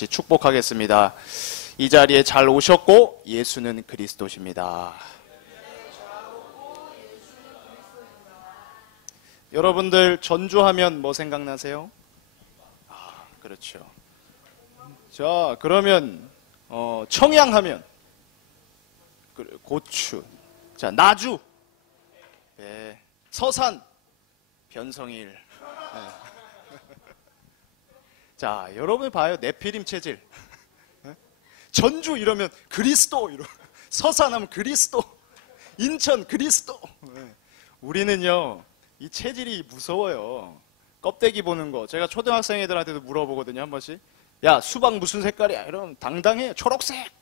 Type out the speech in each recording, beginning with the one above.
같이 축복하겠습니다. 이 자리에 잘 오셨고 예수는 그리스도십니다. 여러분들 전주하면 뭐 생각나세요? 그렇죠. 자, 그러면 청양하면 고추. 자, 나주. 네. 서산. 변성일. 네. 자, 여러분 봐요. 네피림 체질. 네? 전주 이러면 그리스도. 서산하면 그리스도. 인천 그리스도. 네. 우리는요, 이 체질이 무서워요. 껍데기 보는 거. 제가 초등학생 애들한테도 물어보거든요, 한 번씩. 야, 수박 무슨 색깔이야? 이러면 당당해요. 초록색.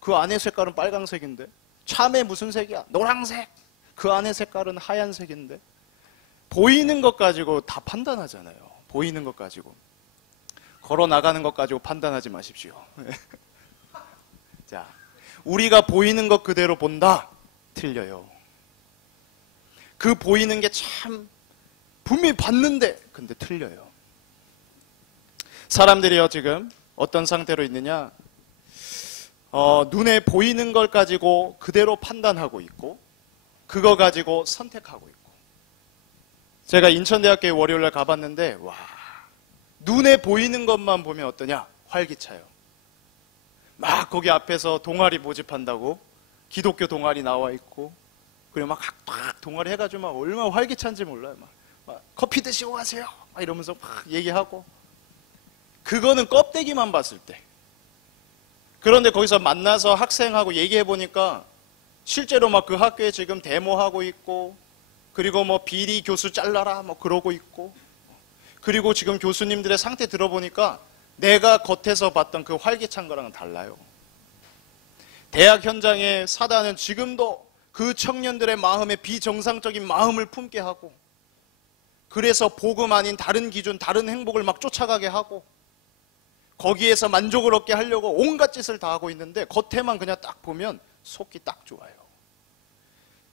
그 안에 색깔은 빨강색인데. 참외 무슨 색이야? 노란색. 그 안에 색깔은 하얀색인데. 보이는 것 가지고 다 판단하잖아요. 보이는 것 가지고. 걸어 나가는 것 가지고 판단하지 마십시오. 자, 우리가 보이는 것 그대로 본다? 틀려요. 그 보이는 게 참 분명히 봤는데 근데 틀려요. 사람들이요 지금 어떤 상태로 있느냐, 눈에 보이는 걸 가지고 그대로 판단하고 있고 그거 가지고 선택하고 있고. 제가 인천대학교에 월요일날 가봤는데 와, 눈에 보이는 것만 보면 어떠냐? 활기차요. 막 거기 앞에서 동아리 모집한다고 기독교 동아리 나와 있고, 그리고 막 동아리 해가지고 막 얼마나 활기찬지 몰라요. 막 커피 드시고 가세요 막 이러면서 막 얘기하고. 그거는 껍데기만 봤을 때. 그런데 거기서 만나서 학생하고 얘기해 보니까 실제로 막 그 학교에 지금 데모하고 있고, 그리고 뭐 비리 교수 잘라라 뭐 그러고 있고, 그리고 지금 교수님들의 상태 들어보니까 내가 겉에서 봤던 그 활기찬 거랑은 달라요. 대학 현장의 사단은 지금도 그 청년들의 마음에 비정상적인 마음을 품게 하고, 그래서 복음 아닌 다른 기준, 다른 행복을 막 쫓아가게 하고, 거기에서 만족을 얻게 하려고 온갖 짓을 다 하고 있는데 겉에만 그냥 딱 보면 속이 딱 좋아요.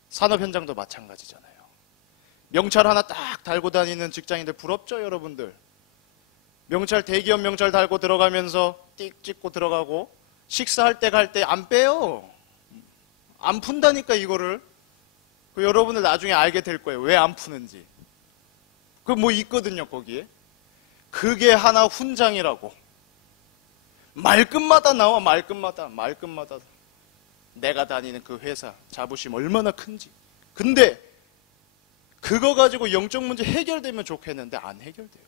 산업 현장도 마찬가지잖아요. 명찰 하나 딱 달고 다니는 직장인들 부럽죠, 여러분들? 명찰, 대기업 명찰 달고 들어가면서 띡 찍고 들어가고, 식사할 때 갈 때 안 빼요. 안 푼다니까 이거를. 여러분들 나중에 알게 될 거예요. 왜 안 푸는지. 그 뭐 있거든요, 거기에. 그게 하나 훈장이라고. 말끝마다 나와, 말끝마다. 내가 다니는 그 회사 자부심 얼마나 큰지. 근데 그거 가지고 영적 문제 해결되면 좋겠는데 안 해결돼요.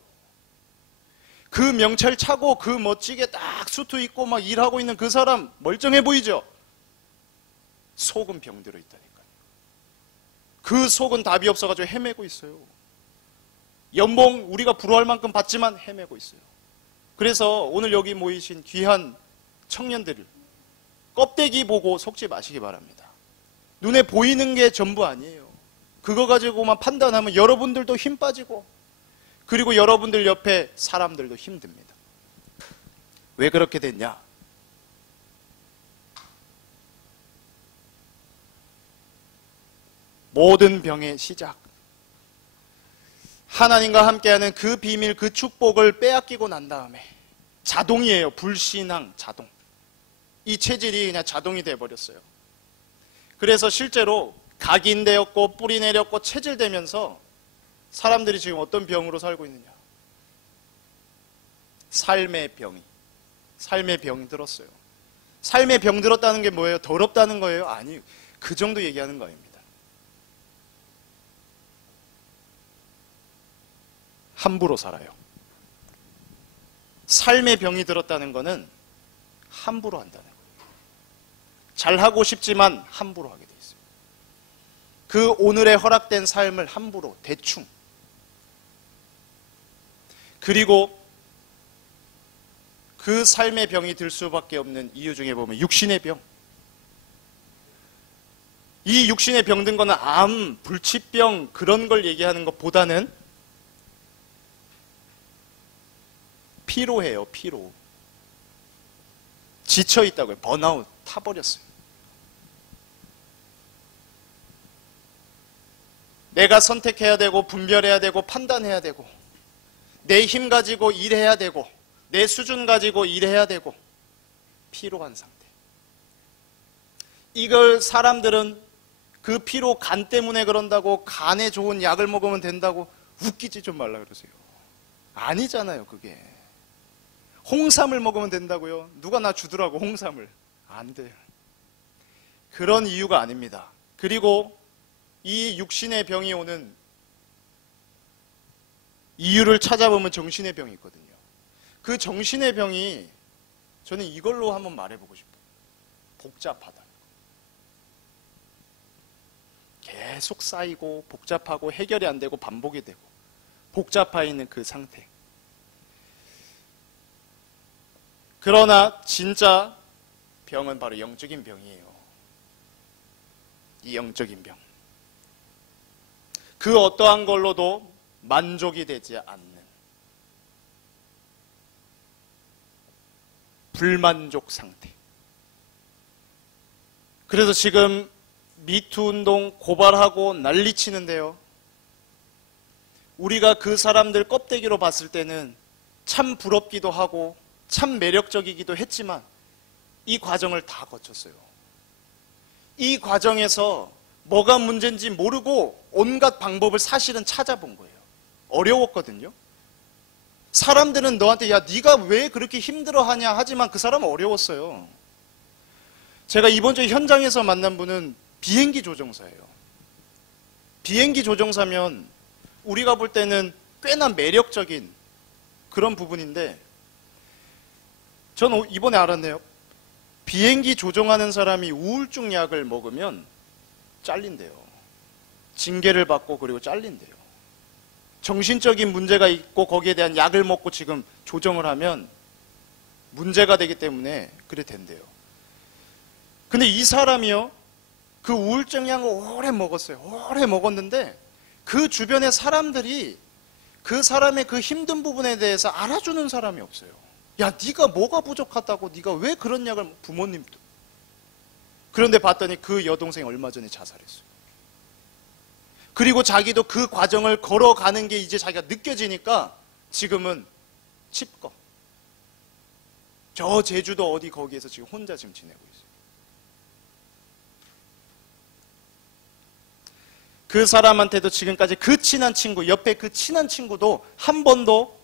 그 명찰 차고 그 멋지게 딱 수트 입고 막 일하고 있는 그 사람 멀쩡해 보이죠? 속은 병들어 있다니까요. 그 속은 답이 없어가지고 헤매고 있어요. 연봉 우리가 부러워할 만큼 받지만 헤매고 있어요. 그래서 오늘 여기 모이신 귀한 청년들을 껍데기 보고 속지 마시기 바랍니다. 눈에 보이는 게 전부 아니에요. 그거 가지고만 판단하면 여러분들도 힘 빠지고, 그리고 여러분들 옆에 사람들도 힘듭니다. 왜 그렇게 됐냐? 모든 병의 시작, 하나님과 함께하는 그 비밀, 그 축복을 빼앗기고 난 다음에 자동이에요. 불신앙 자동. 이 체질이 그냥 자동이 돼버렸어요. 그래서 실제로 각인되었고 뿌리 내렸고 체질되면서 사람들이 지금 어떤 병으로 살고 있느냐? 삶의 병이 들었어요. 삶의 병 들었다는 게 뭐예요? 더럽다는 거예요? 아니, 그 정도 얘기하는 거 아닙니다. 함부로 살아요. 삶의 병이 들었다는 거는 함부로 한다는 거예요. 잘하고 싶지만 함부로 하게 돼 있어요. 그 오늘의 허락된 삶을 함부로, 대충. 그리고 그 삶의 병이 들 수밖에 없는 이유 중에 보면 육신의 병. 이 육신의 병 든 거는 암, 불치병 그런 걸 얘기하는 것보다는 피로해요, 피로. 지쳐있다고요. 번아웃, 타버렸어요. 내가 선택해야 되고 분별해야 되고 판단해야 되고 내 힘 가지고 일해야 되고 내 수준 가지고 일해야 되고 피로한 상태. 이걸 사람들은 그 피로 간 때문에 그런다고 간에 좋은 약을 먹으면 된다고 웃기지 좀 말라 그러세요. 아니잖아요, 그게. 홍삼을 먹으면 된다고요? 누가 나 주더라고, 홍삼을. 안 돼요. 그런 이유가 아닙니다. 그리고 이 육신의 병이 오는 이유를 찾아보면 정신의 병이 있거든요. 그 정신의 병이 저는 이걸로 한번 말해보고 싶어요. 복잡하다. 계속 쌓이고 복잡하고 해결이 안 되고 반복이 되고 복잡해 있는 그 상태. 그러나 진짜 병은 바로 영적인 병이에요. 이 영적인 병. 그 어떠한 걸로도 만족이 되지 않는 불만족 상태. 그래서 지금 미투 운동 고발하고 난리치는데요. 우리가 그 사람들 껍데기로 봤을 때는 참 부럽기도 하고 참 매력적이기도 했지만 이 과정을 다 거쳤어요. 이 과정에서 뭐가 문제인지 모르고 온갖 방법을 사실은 찾아본 거예요. 어려웠거든요. 사람들은 너한테 야 네가 왜 그렇게 힘들어하냐 하지만 그 사람은 어려웠어요. 제가 이번 주에 현장에서 만난 분은 비행기 조종사예요. 비행기 조종사면 우리가 볼 때는 꽤나 매력적인 그런 부분인데 저는 이번에 알았네요. 비행기 조종하는 사람이 우울증 약을 먹으면 잘린대요. 징계를 받고 그리고 잘린대요. 정신적인 문제가 있고 거기에 대한 약을 먹고 지금 조정을 하면 문제가 되기 때문에 그래 된대요. 근데 이 사람이요. 그 우울증 약을 오래 먹었어요. 오래 먹었는데 그 주변의 사람들이 그 사람의 그 힘든 부분에 대해서 알아주는 사람이 없어요. 야, 네가 뭐가 부족하다고 네가 왜 그런 약을 부모님도. 그런데 봤더니 그 여동생이 얼마 전에 자살했어요. 그리고 자기도 그 과정을 걸어가는 게 이제 자기가 느껴지니까 지금은 칩거. 저 제주도 어디 거기에서 지금 혼자 지금 지내고 있어요. 그 사람한테도 지금까지 그 친한 친구, 옆에 그 친한 친구도 한 번도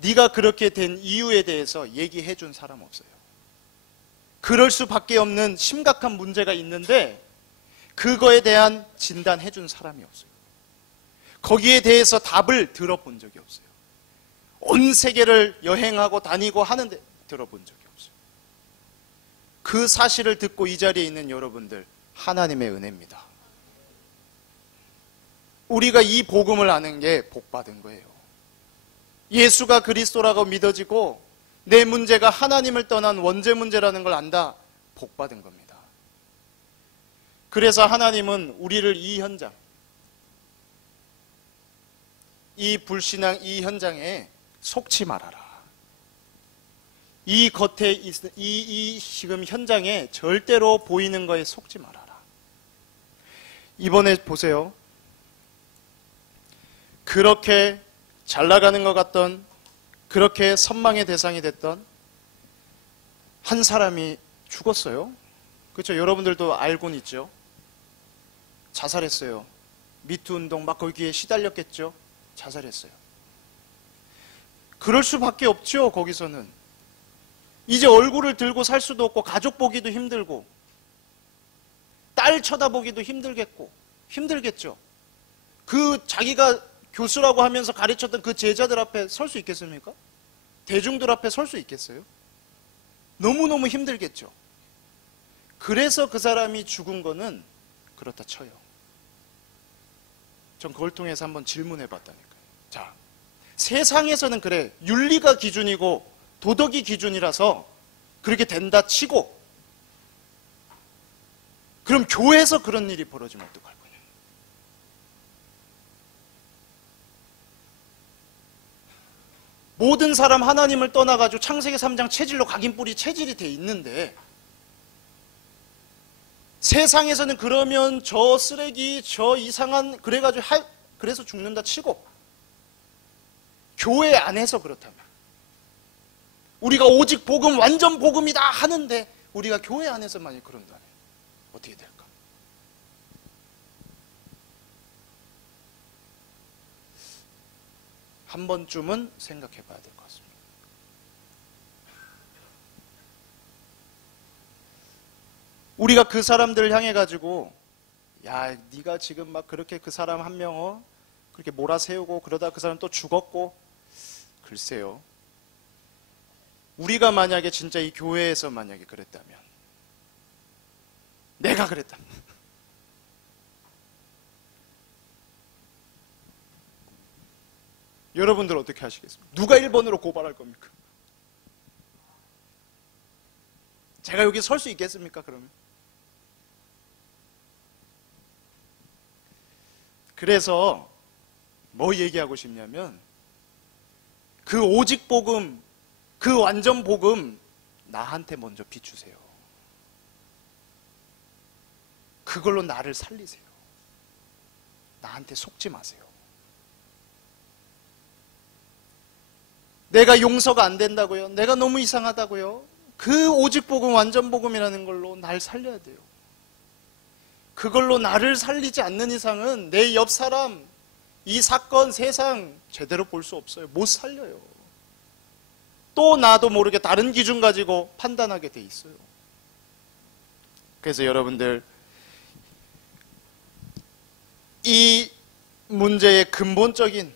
네가 그렇게 된 이유에 대해서 얘기해 준 사람 없어요. 그럴 수밖에 없는 심각한 문제가 있는데 그거에 대한 진단해 준 사람이 없어요. 거기에 대해서 답을 들어본 적이 없어요. 온 세계를 여행하고 다니고 하는데 들어본 적이 없어요. 그 사실을 듣고 이 자리에 있는 여러분들, 하나님의 은혜입니다. 우리가 이 복음을 아는 게 복받은 거예요. 예수가 그리스도라고 믿어지고 내 문제가 하나님을 떠난 원죄 문제라는 걸 안다. 복받은 겁니다. 그래서 하나님은 우리를 이 현장, 이 불신앙 이 현장에 속지 말아라. 이 겉에 이 지금 현장에 절대로 보이는 거에 속지 말아라. 이번에 보세요. 그렇게 잘 나가는 것 같던, 그렇게 선망의 대상이 됐던 한 사람이 죽었어요. 그렇죠? 여러분들도 알고는 있죠. 자살했어요. 미투 운동 막 거기에 시달렸겠죠. 자살했어요. 그럴 수밖에 없죠. 거기서는 이제 얼굴을 들고 살 수도 없고 가족 보기도 힘들고 딸 쳐다보기도 힘들겠죠. 그 자기가 교수라고 하면서 가르쳤던 그 제자들 앞에 설 수 있겠습니까? 대중들 앞에 설 수 있겠어요? 너무너무 힘들겠죠. 그래서 그 사람이 죽은 거는 그렇다 쳐요. 전 그걸 통해서 한번 질문해 봤다니까요. 자, 세상에서는 그래, 윤리가 기준이고 도덕이 기준이라서 그렇게 된다 치고, 그럼 교회에서 그런 일이 벌어지면 어떡할 거냐? 모든 사람 하나님을 떠나가지고 창세기 3장 체질로 각인뿌리 체질이 돼 있는데, 세상에서는 그러면 저 쓰레기, 저 이상한, 그래서 죽는다 치고, 교회 안에서 그렇다면, 우리가 오직 복음, 완전 복음이다 하는데 우리가 교회 안에서 만약 그런다면 어떻게 될까? 한 번쯤은 생각해 봐야 될 것 같습니다. 우리가 그 사람들을 향해 가지고 야, 네가 지금 막 그렇게 그 사람 한 명 그렇게 몰아세우고 그러다 그 사람 또 죽었고, 글쎄요. 우리가 만약에 진짜 이 교회에서 만약에 그랬다면, 내가 그랬다면, 여러분들 어떻게 하시겠습니까? 누가 1번으로 고발할 겁니까? 제가 여기 설 수 있겠습니까, 그러면? 그래서 뭐 얘기하고 싶냐면, 그 오직 복음, 그 완전 복음 나한테 먼저 비추세요. 그걸로 나를 살리세요. 나한테 속지 마세요. 내가 용서가 안 된다고요? 내가 너무 이상하다고요? 그 오직 복음, 완전 복음이라는 걸로 날 살려야 돼요. 그걸로 나를 살리지 않는 이상은 내 옆 사람, 이 사건, 세상 제대로 볼 수 없어요. 못 살려요. 또 나도 모르게 다른 기준 가지고 판단하게 돼 있어요. 그래서 여러분들, 이 문제의 근본적인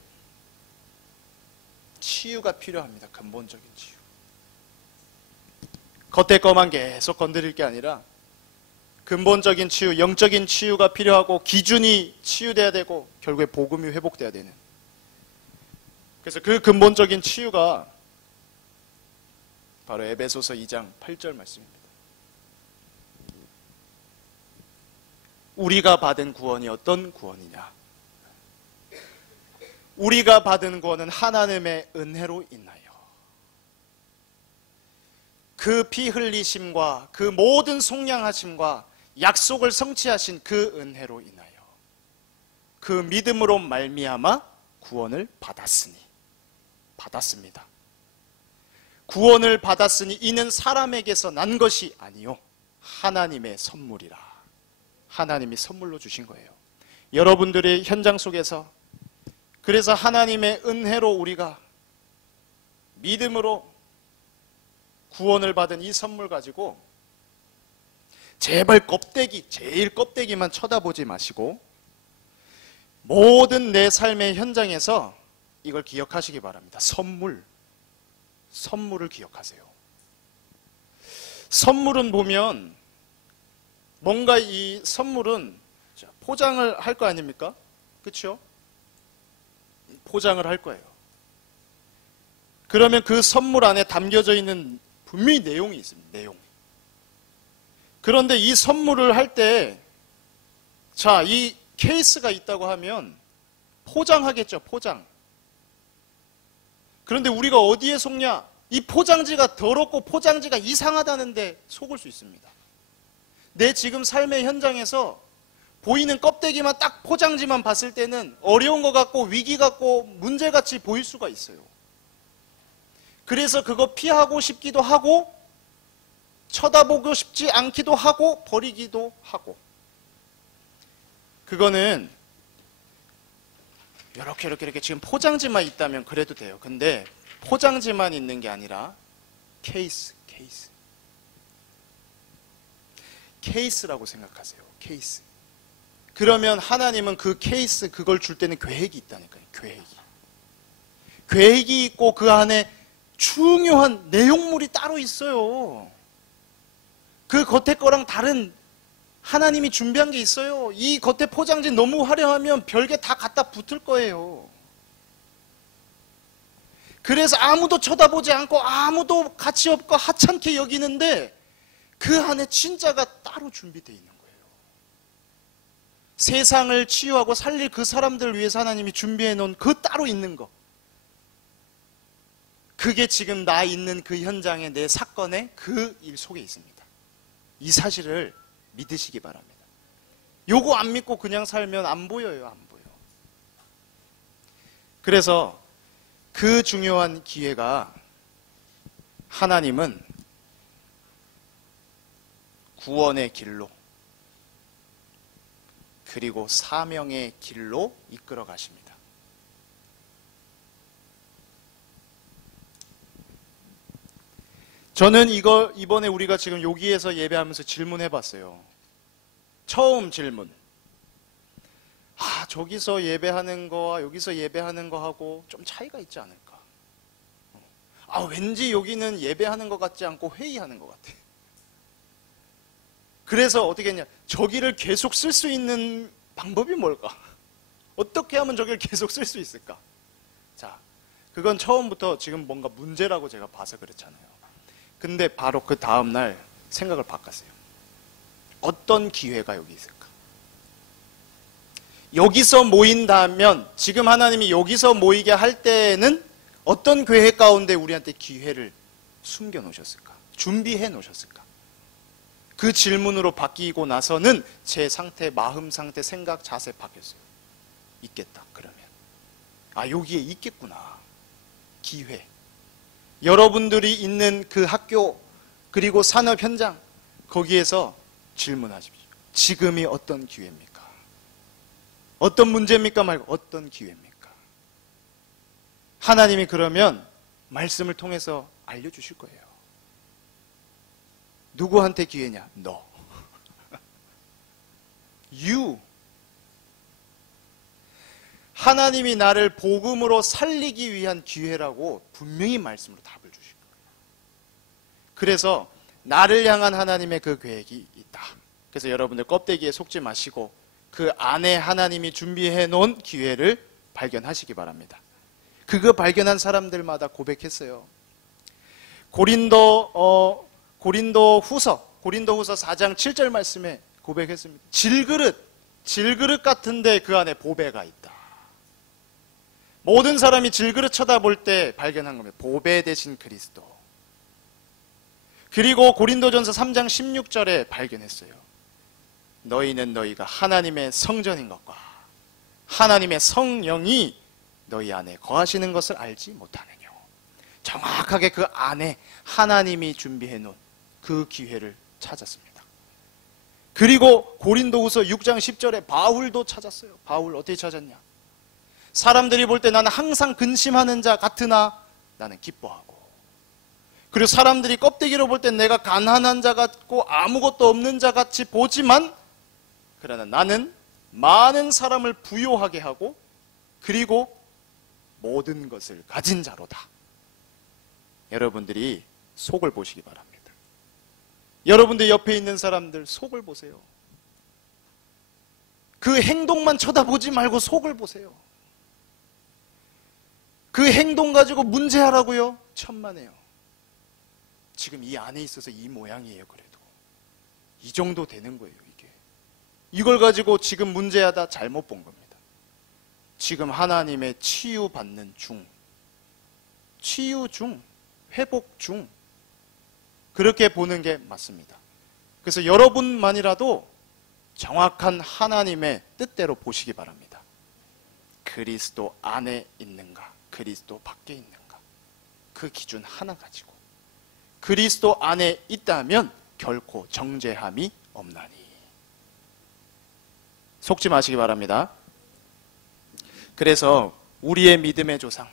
치유가 필요합니다. 근본적인 치유. 겉에 거만 계속 건드릴 게 아니라 근본적인 치유, 영적인 치유가 필요하고 기준이 치유돼야 되고 결국에 복음이 회복돼야 되는. 그래서 그 근본적인 치유가 바로 에베소서 2장 8절 말씀입니다. 우리가 받은 구원이 어떤 구원이냐? 우리가 받은 구원은 하나님의 은혜로 인하여 그 피 흘리심과 그 모든 속량하심과 약속을 성취하신 그 은혜로 인하여 그 믿음으로 말미암아 구원을 받았습니다. 구원을 받았으니 이는 사람에게서 난 것이 아니요 하나님의 선물이라. 하나님이 선물로 주신 거예요. 여러분들의 현장 속에서 그래서 하나님의 은혜로 우리가 믿음으로 구원을 받은 이 선물 가지고 제발 제일 껍데기만 쳐다보지 마시고 모든 내 삶의 현장에서 이걸 기억하시기 바랍니다. 선물을 기억하세요. 선물은 보면 뭔가 이 선물은 포장을 할 거 아닙니까? 그렇죠? 포장을 할 거예요. 그러면 그 선물 안에 담겨져 있는 분명히 내용이 있습니다. 내용. 그런데 이 선물을 할 때, 자, 이 케이스가 있다고 하면 포장하겠죠, 포장. 그런데 우리가 어디에 속냐? 이 포장지가 더럽고 포장지가 이상하다는데 속을 수 있습니다. 내 지금 삶의 현장에서 보이는 껍데기만 딱 포장지만 봤을 때는 어려운 것 같고 위기 같고 문제같이 보일 수가 있어요. 그래서 그거 피하고 싶기도 하고 쳐다보고 싶지 않기도 하고 버리기도 하고. 그거는 이렇게 지금 포장지만 있다면 그래도 돼요. 근데 포장지만 있는 게 아니라 케이스라고 생각하세요. 케이스. 그러면 하나님은 그 케이스 그걸 줄 때는 계획이 있다니까요. 계획이 있고 그 안에 중요한 내용물이 따로 있어요. 그 겉에 거랑 다른 하나님이 준비한 게 있어요. 이 겉에 포장지 너무 화려하면 별게 다 갖다 붙을 거예요. 그래서 아무도 쳐다보지 않고 아무도 가치 없고 하찮게 여기는데 그 안에 진짜가 따로 준비되어 있는 거예요. 세상을 치유하고 살릴 그 사람들을 위해서 하나님이 준비해 놓은 그 따로 있는 거. 그게 지금 나 있는 그 현장에 내 사건에 그 일 속에 있습니다. 이 사실을 믿으시기 바랍니다. 요거 안 믿고 그냥 살면 안 보여요. 안 보여. 그래서 그 중요한 기회가 하나님은 구원의 길로 그리고 사명의 길로 이끌어 가십니다. 저는 이번에 우리가 지금 여기에서 예배하면서 질문해 봤어요. 처음 질문. 저기서 예배하는 거와 여기서 예배하는 거하고 좀 차이가 있지 않을까? 왠지 여기는 예배하는 것 같지 않고 회의하는 것 같아. 그래서 어떻게 했냐? 저기를 계속 쓸 수 있는 방법이 뭘까? 어떻게 하면 저기를 계속 쓸 수 있을까? 자, 그건 처음부터 지금 뭔가 문제라고 제가 봐서 그렇잖아요. 근데 바로 그 다음날 생각을 바꿨어요. 어떤 기회가 여기 있을까? 여기서 모인다면, 지금 하나님이 여기서 모이게 할 때에는 어떤 계획 가운데 우리한테 기회를 숨겨 놓으셨을까? 준비해 놓으셨을까? 그 질문으로 바뀌고 나서는 제 상태, 마음 상태, 생각, 자세 바뀌었어요. 있겠다, 그러면. 여기에 있겠구나. 기회. 여러분들이 있는 그 학교, 그리고 산업 현장, 거기에서 질문하십시오. 지금이 어떤 기회입니까? 어떤 문제입니까? 말고 어떤 기회입니까? 하나님이 그러면 말씀을 통해서 알려주실 거예요. 누구한테 기회냐? 너. You. 하나님이 나를 복음으로 살리기 위한 기회라고 분명히 말씀으로 답을 주실 거예요. 그래서 나를 향한 하나님의 그 계획이 있다. 그래서 여러분들 껍데기에 속지 마시고 그 안에 하나님이 준비해 놓은 기회를 발견하시기 바랍니다. 그거 발견한 사람들마다 고백했어요. 고린도 후서 4장 7절 말씀에 고백했습니다. 질그릇 같은데 그 안에 보배가 있다. 모든 사람이 질그릇 쳐다볼 때 발견한 겁니다. 보배 대신 그리스도. 그리고 고린도전서 3장 16절에 발견했어요. 너희는 너희가 하나님의 성전인 것과 하나님의 성령이 너희 안에 거하시는 것을 알지 못하느냐. 정확하게 그 안에 하나님이 준비해 놓은 그 기회를 찾았습니다. 그리고 고린도후서 6장 10절에 바울도 찾았어요. 바울 어떻게 찾았냐? 사람들이 볼 때 나는 항상 근심하는 자 같으나 나는 기뻐하고, 그리고 사람들이 껍데기로 볼 때 내가 가난한 자 같고 아무것도 없는 자 같이 보지만 그러나 나는 많은 사람을 부요하게 하고 그리고 모든 것을 가진 자로다. 여러분들이 속을 보시기 바랍니다. 여러분들 옆에 있는 사람들 속을 보세요. 그 행동만 쳐다보지 말고 속을 보세요. 그 행동 가지고 문제하라고요? 천만에요. 지금 이 안에 있어서 이 모양이에요. 그래도 이 정도 되는 거예요. 이게 이걸 가지고 지금 문제하다 잘못 본 겁니다. 지금 하나님의 치유받는 중, 치유 중, 회복 중, 그렇게 보는 게 맞습니다. 그래서 여러분만이라도 정확한 하나님의 뜻대로 보시기 바랍니다. 그리스도 안에 있는가, 그리스도 밖에 있는가, 그 기준 하나 가지고 그리스도 안에 있다면 결코 정죄함이 없나니. 속지 마시기 바랍니다. 그래서 우리의 믿음의 조상,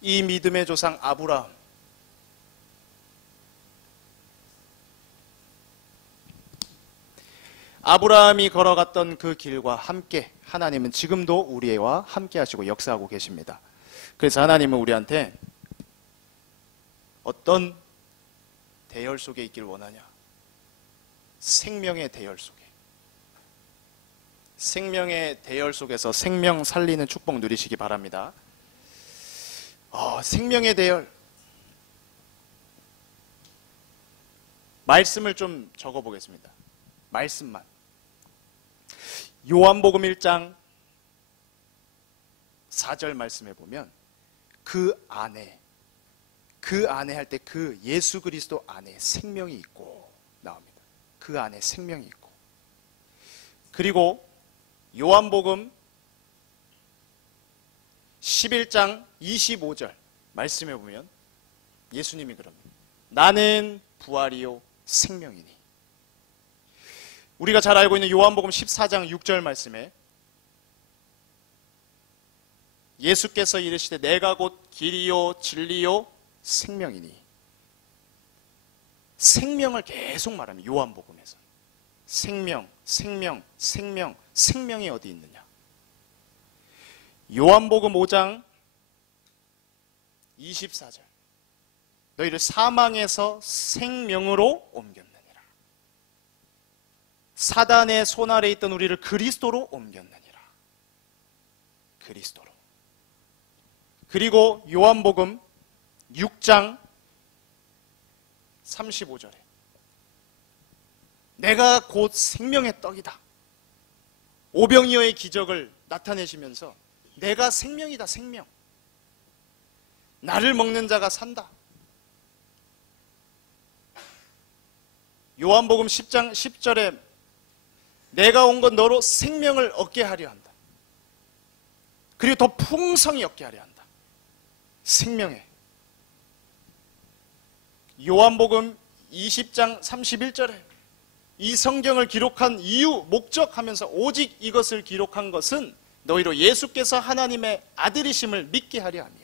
이 믿음의 조상 아브라함, 아브라함이 걸어갔던 그 길과 함께 하나님은 지금도 우리와 함께 하시고 역사하고 계십니다. 그래서 하나님은 우리한테 어떤 대열 속에 있길 원하냐? 생명의 대열 속에. 생명의 대열 속에서 생명 살리는 축복 누리시기 바랍니다. 생명의 대열. 말씀을 좀 적어보겠습니다. 말씀만. 요한복음 1장 4절 말씀에 보면 그 안에 할 때 그 예수 그리스도 안에 생명이 있고 나옵니다. 그 안에 생명이 있고. 그리고 요한복음 11장 25절 말씀해 보면 예수님이 그럽니다. 나는 부활이요 생명이니. 우리가 잘 알고 있는 요한복음 14장 6절 말씀에 예수께서 이르시되 내가 곧 길이요 진리요 생명이니. 생명을 계속 말합니다. 요한복음에서. 생명, 생명, 생명, 생명이 어디 있느냐. 요한복음 5장 24절 너희를 사망에서 생명으로 옮겼느니라. 사단의 손 아래 있던 우리를 그리스도로 옮겼느니라. 그리스도로. 그리고 요한복음 6장 35절에 내가 곧 생명의 떡이다. 오병이어의 기적을 나타내시면서 내가 생명이다. 생명. 나를 먹는 자가 산다. 요한복음 10장 10절에 내가 온 건 너로 생명을 얻게 하려 한다. 그리고 더 풍성히 얻게 하려 한다. 생명에. 요한복음 20장 31절에 이 성경을 기록한 이유, 목적하면서 오직 이것을 기록한 것은 너희로 예수께서 하나님의 아들이심을 믿게 하려 하며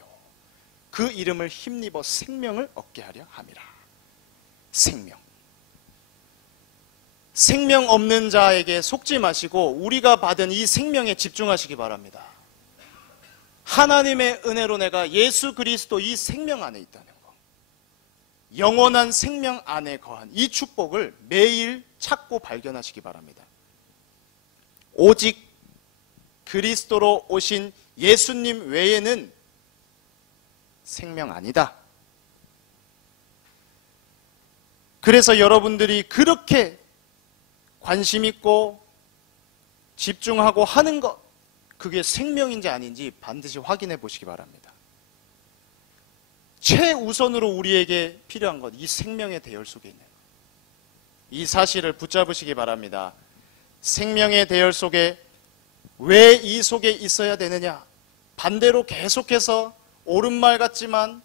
그 이름을 힘입어 생명을 얻게 하려 함이라. 생명. 생명 없는 자에게 속지 마시고 우리가 받은 이 생명에 집중하시기 바랍니다. 하나님의 은혜로 내가 예수 그리스도 이 생명 안에 있다는 것, 영원한 생명 안에 거한 이 축복을 매일 찾고 발견하시기 바랍니다. 오직 그리스도로 오신 예수님 외에는 생명 아니다. 그래서 여러분들이 그렇게 관심 있고 집중하고 하는 것, 그게 생명인지 아닌지 반드시 확인해 보시기 바랍니다. 최우선으로 우리에게 필요한 것, 이 생명의 대열 속에 있는 것. 이 사실을 붙잡으시기 바랍니다. 생명의 대열 속에 왜 이 속에 있어야 되느냐? 반대로 계속해서 옳은 말 같지만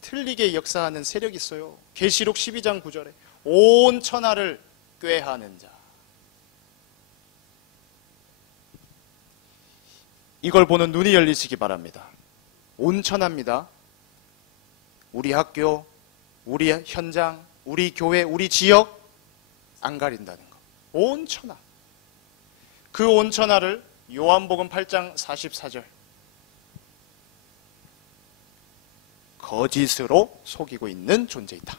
틀리게 역사하는 세력이 있어요. 계시록 12장 9절에 온 천하를 꾀하는 자. 이걸 보는 눈이 열리시기 바랍니다. 온 천하입니다. 우리 학교, 우리 현장, 우리 교회, 우리 지역 안 가린다는 것. 온 천하. 그 온 천하를 요한복음 8장 44절 거짓으로 속이고 있는 존재이다.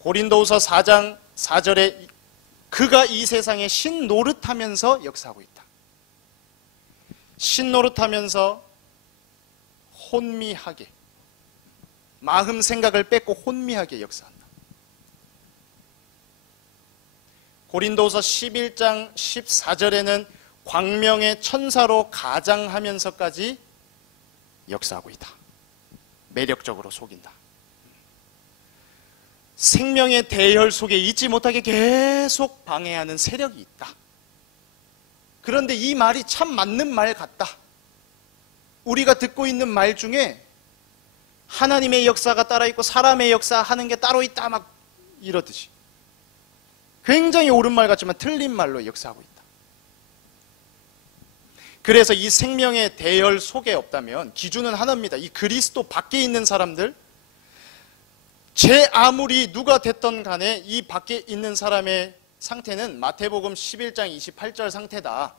고린도후서 4장 4절에 그가 이 세상에 신노릇하면서 역사하고 있다. 신노릇하면서 혼미하게, 마음 생각을 뺏고 혼미하게 역사한다. 고린도후서 11장 14절에는 광명의 천사로 가장하면서까지 역사하고 있다. 매력적으로 속인다. 생명의 대열 속에 있지 못하게 계속 방해하는 세력이 있다. 그런데 이 말이 참 맞는 말 같다. 우리가 듣고 있는 말 중에 하나님의 역사가 따로 있고 사람의 역사 하는 게 따로 있다 막 이러듯이 굉장히 옳은 말 같지만 틀린 말로 역사하고 있다. 그래서 이 생명의 대열 속에 없다면 기준은 하나입니다. 이 그리스도 밖에 있는 사람들, 제 아무리 누가 됐던 간에 이 밖에 있는 사람의 상태는 마태복음 11장 28절 상태다.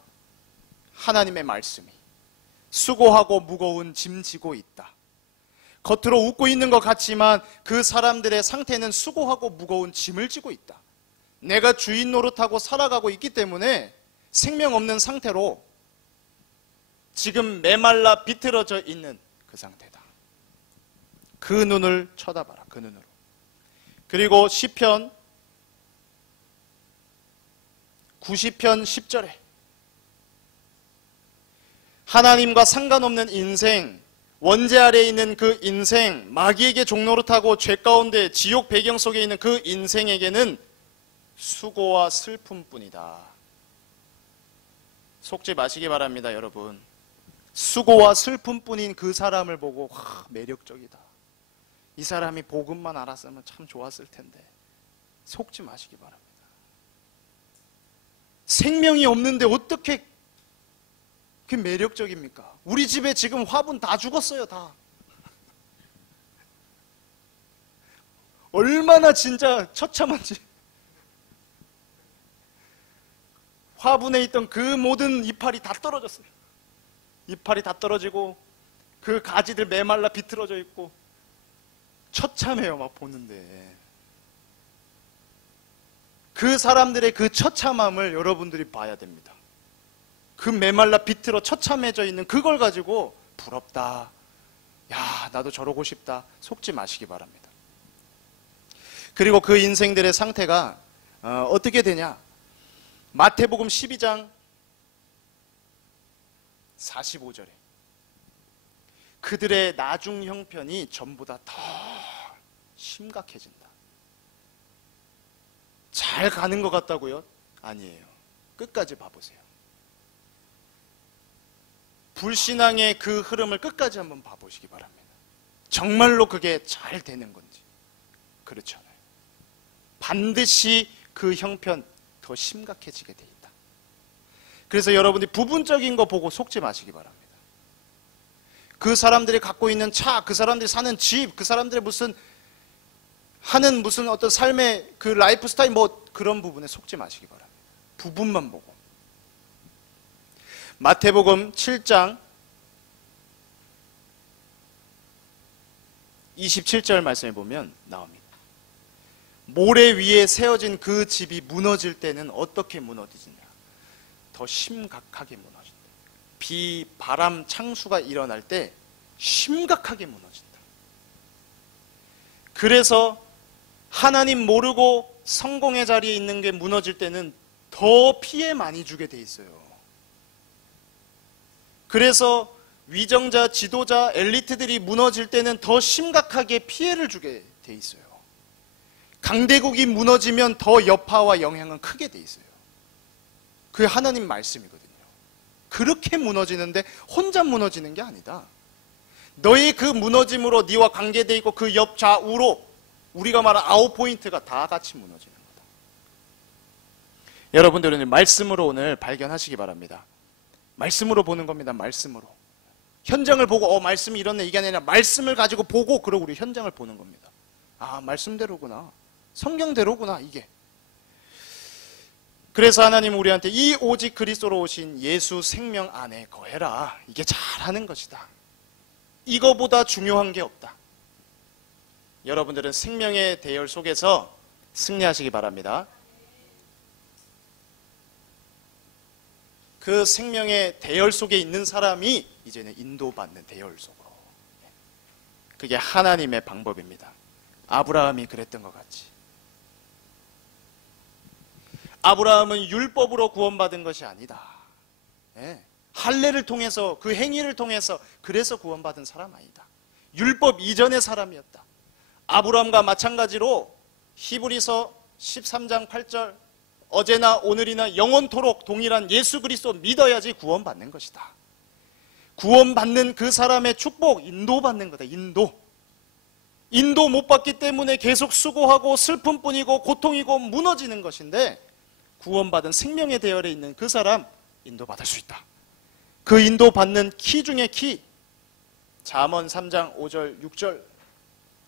하나님의 말씀이 수고하고 무거운 짐 지고 있다. 겉으로 웃고 있는 것 같지만 그 사람들의 상태는 수고하고 무거운 짐을 지고 있다. 내가 주인 노릇하고 살아가고 있기 때문에 생명 없는 상태로 지금 메말라 비틀어져 있는 그 상태다. 그 눈을 쳐다봐라. 그 눈으로. 그리고 시편 90편 10절에 하나님과 상관없는 인생, 원죄 아래에 있는 그 인생, 마귀에게 종노릇하고 죄 가운데 지옥 배경 속에 있는 그 인생에게는 수고와 슬픔뿐이다. 속지 마시기 바랍니다, 여러분. 수고와 슬픔뿐인 그 사람을 보고 와, 매력적이다. 이 사람이 복음만 알았으면 참 좋았을 텐데. 속지 마시기 바랍니다. 생명이 없는데 어떻게 그게 매력적입니까? 우리 집에 지금 화분 다 죽었어요, 다. 얼마나 진짜 처참한지. 화분에 있던 그 모든 이파리 다 떨어졌어요. 이파리 다 떨어지고 그 가지들 메말라 비틀어져 있고 처참해요, 막 보는데. 그 사람들의 그 처참함을 여러분들이 봐야 됩니다. 그 메말라 비틀어 처참해져 있는 그걸 가지고 부럽다, 야 나도 저러고 싶다, 속지 마시기 바랍니다. 그리고 그 인생들의 상태가 어떻게 되냐? 마태복음 12장 45절에 그들의 나중 형편이 전보다 더 심각해진다. 잘 가는 것 같다고요? 아니에요. 끝까지 봐보세요. 불신앙의 그 흐름을 끝까지 한번 봐보시기 바랍니다. 정말로 그게 잘 되는 건지. 그렇지 않아요. 반드시 그 형편 더 심각해지게 돼 있다. 그래서 여러분들이 부분적인 거 보고 속지 마시기 바랍니다. 그 사람들이 갖고 있는 차, 그 사람들이 사는 집, 그 사람들의 무슨 어떤 삶의 그 라이프 스타일 뭐 그런 부분에 속지 마시기 바랍니다. 부분만 보고. 마태복음 7장 27절 말씀에 보면 나옵니다. 모래 위에 세워진 그 집이 무너질 때는 어떻게 무너지느냐? 더 심각하게 무너진다. 비, 바람, 창수가 일어날 때 심각하게 무너진다. 그래서 하나님 모르고 성공의 자리에 있는 게 무너질 때는 더 피해 많이 주게 돼 있어요. 그래서 위정자, 지도자, 엘리트들이 무너질 때는 더 심각하게 피해를 주게 돼 있어요. 강대국이 무너지면 더 여파와 영향은 크게 돼 있어요. 그게 하나님 말씀이거든요. 그렇게 무너지는데 혼자 무너지는 게 아니다. 너의 그 무너짐으로 네와 관계되어 있고 그 옆 좌우로 우리가 말한 아웃포인트가 다 같이 무너지는 거다. 여러분들은 말씀으로 오늘 발견하시기 바랍니다. 말씀으로 보는 겁니다. 말씀으로. 현장을 보고 말씀이 이렇네 이게 아니라 말씀을 가지고 보고 그러고 우리 현장을 보는 겁니다. 아, 말씀대로구나. 성경대로구나 이게. 그래서 하나님 우리한테 이 오직 그리스도로 오신 예수 생명 안에 거해라. 이게 잘하는 것이다. 이거보다 중요한 게 없다. 여러분들은 생명의 대열 속에서 승리하시기 바랍니다. 그 생명의 대열 속에 있는 사람이 이제는 인도받는 대열 속으로. 그게 하나님의 방법입니다. 아브라함이 그랬던 것 같이. 아브라함은 율법으로 구원받은 것이 아니다. 할례를 통해서 그 행위를 통해서 그래서 구원받은 사람 아니다. 율법 이전의 사람이었다. 아브라함과 마찬가지로 히브리서 13장 8절 어제나 오늘이나 영원토록 동일한 예수 그리스도 믿어야지 구원받는 것이다. 구원받는 그 사람의 축복, 인도받는 거다. 인도 못 받기 때문에 계속 수고하고 슬픔뿐이고 고통이고 무너지는 것인데 구원받은 생명의 대열에 있는 그 사람 인도받을 수 있다. 그 인도받는 키 중에 키, 잠언 3장 5절 6절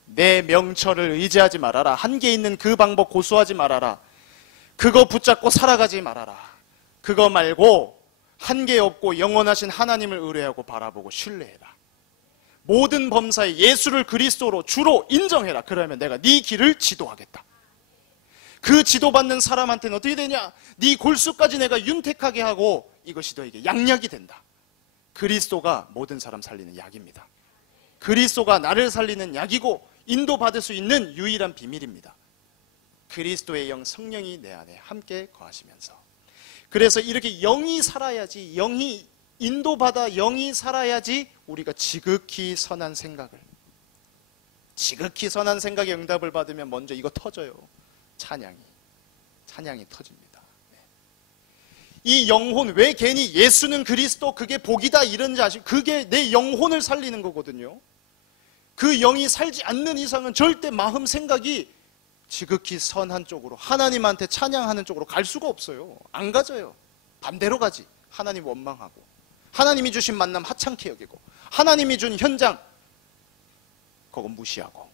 내 명철을 의지하지 말아라. 한계 있는 그 방법 고수하지 말아라. 그거 붙잡고 살아가지 말아라. 그거 말고 한계 없고 영원하신 하나님을 의뢰하고 바라보고 신뢰해라. 모든 범사에 예수를 그리스도로 주로 인정해라. 그러면 내가 네 길을 지도하겠다. 그 지도받는 사람한테는 어떻게 되냐? 네 골수까지 내가 윤택하게 하고 이것이 너에게 양약이 된다. 그리스도가 모든 사람 살리는 약입니다. 그리스도가 나를 살리는 약이고 인도받을 수 있는 유일한 비밀입니다. 그리스도의 영 성령이 내 안에 함께 거하시면서. 그래서 이렇게 영이 살아야지, 영이 인도받아 영이 살아야지 우리가 지극히 선한 생각에 응답을 받으면 먼저 이거 터져요. 찬양이 터집니다. 이 영혼, 왜 괜히 예수는 그리스도 그게 복이다 이런지 아시죠? 그게 내 영혼을 살리는 거거든요. 그 영이 살지 않는 이상은 절대 마음 생각이 지극히 선한 쪽으로, 하나님한테 찬양하는 쪽으로 갈 수가 없어요. 안 가져요. 반대로 가지. 하나님 원망하고, 하나님이 주신 만남 하찮게 여기고, 하나님이 준 현장 그건 무시하고.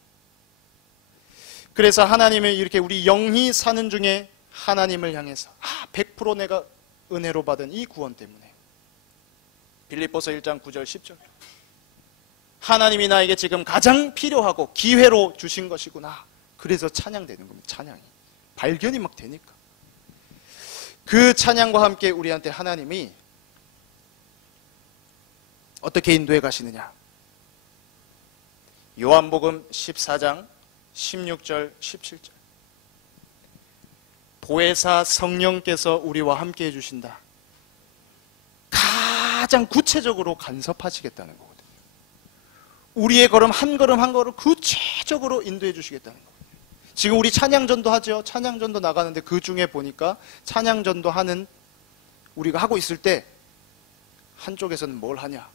그래서 하나님을 이렇게 우리 영이 사는 중에 하나님을 향해서 100% 내가 은혜로 받은 이 구원 때문에, 빌립보서 1장 9절 10절, 하나님이 나에게 지금 가장 필요하고 기회로 주신 것이구나. 그래서 찬양되는 겁니다. 찬양이 발견이 막 되니까. 그 찬양과 함께 우리한테 하나님이 어떻게 인도해 가시느냐. 요한복음 14장 16절 17절, 보혜사 성령께서 우리와 함께 해주신다. 가장 구체적으로 간섭하시겠다는 거거든요. 우리의 걸음 한 걸음 한 걸음 구체적으로 인도해 주시겠다는 거거든요. 지금 우리 찬양전도 하죠. 찬양전도 나가는데 그 중에 보니까 찬양전도 하는 우리가 하고 있을 때 한쪽에서는 뭘 하냐,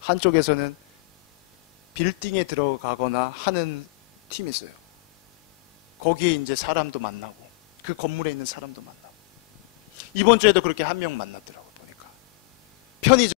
한쪽에서는 빌딩에 들어가거나 하는 팀이 있어요. 거기에 이제 사람도 만나고, 그 건물에 있는 사람도 만나고. 이번 주에도 그렇게 한 명 만났더라고요. 보니까 편의점